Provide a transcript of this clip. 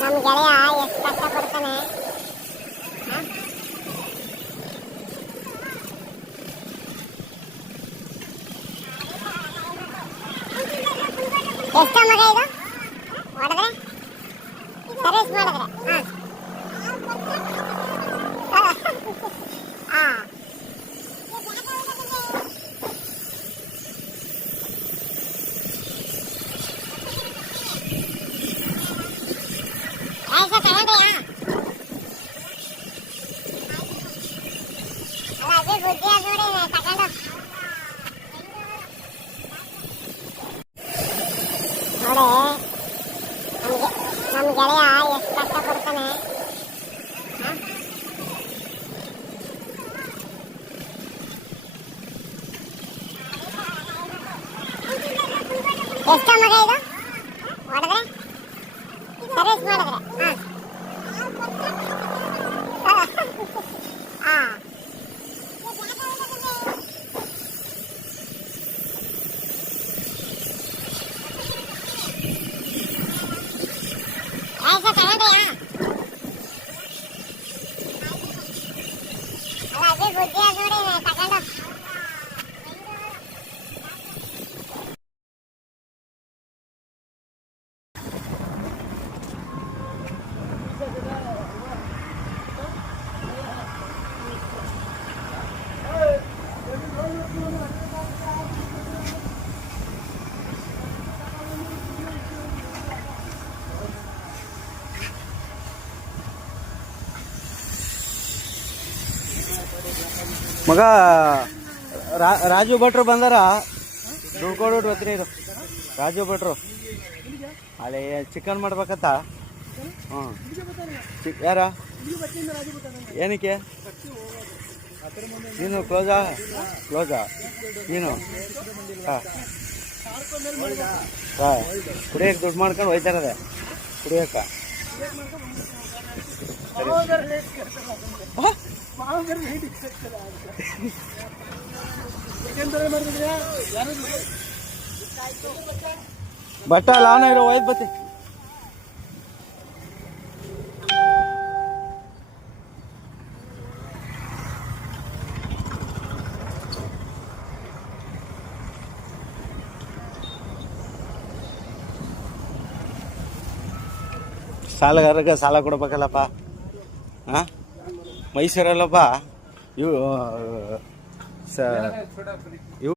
ನಮ್ಮ ಗೆಳೆಯ ಎಷ್ಟು ಕಷ್ಟಪಡ್ತಾನೆ? ಎಷ್ಟ ಮಗ ಇದು? ಹೊಡೆದ್ರೆ? ಸರ್ವಿಸ್ ಮಾಡಿದ್ರೆ ಹಾ ಹಾ ಆಯ್ತಾ ತಗೊಂಡೆಯಾ ಅಲ್ಲ ಅದೇ ಬುದ್ಧಿ ಅದ್ ನೋಡಿ ತಗೊಂಡು ನೋಡಿ ನಮ್ಗೆ ನಮ್ಮ ಗೆಳೆಯ ಎಷ್ಟು ಕಷ್ಟಪಡ್ತಾನೆ ಹ? ಎಷ್ಟ ಮಗ ಇದು ಅಲ್ಲ ಅದೇ ಬುದ್ಧಿ ಅದ್ ನೋಡಿ ತಗೊಂಡು ಮಗ ರಾಜು ಭಟ್ರು ಬಂದಾರ. ದುಡ್ಕೊಡು ಬರ್ತೀನಿ ಇದು ರಾಜು ಭಟ್ರು. ಅಲ್ಲಿ ಚಿಕನ್ ಮಾಡ್ಬೇಕತ್ತ ಹ್ಞೂ ಯಾರ? ಏನಕ್ಕೆ? ನೀನು ಕ್ಲೋಸಾ? ಕ್ಲೋಸಾ? ನೀನು? ಹಾಂ. ಹಾಂ. ಕುಡಿಯೋಕೆ ದುಡ್ಡು ಮಾಡ್ಕೊಂಡು ಹೋಯ್ತಾರದೆ ಕುಡಿಯಕ್ಕೆ. ಬಟ್ಟ ಲಾನ ಇರೋ ಒಯ್ದು ಬತ್ತಿ. ಸಾಲಗಾರರಿಗೆ ಸಾಲ ಕೊಡ್ಬೇಕಲ್ಲಪ್ಪ. ಹಾಂ ಮೈಸೂರಲ್ಲಪ್ಪ ಇವು ಸ ಇವು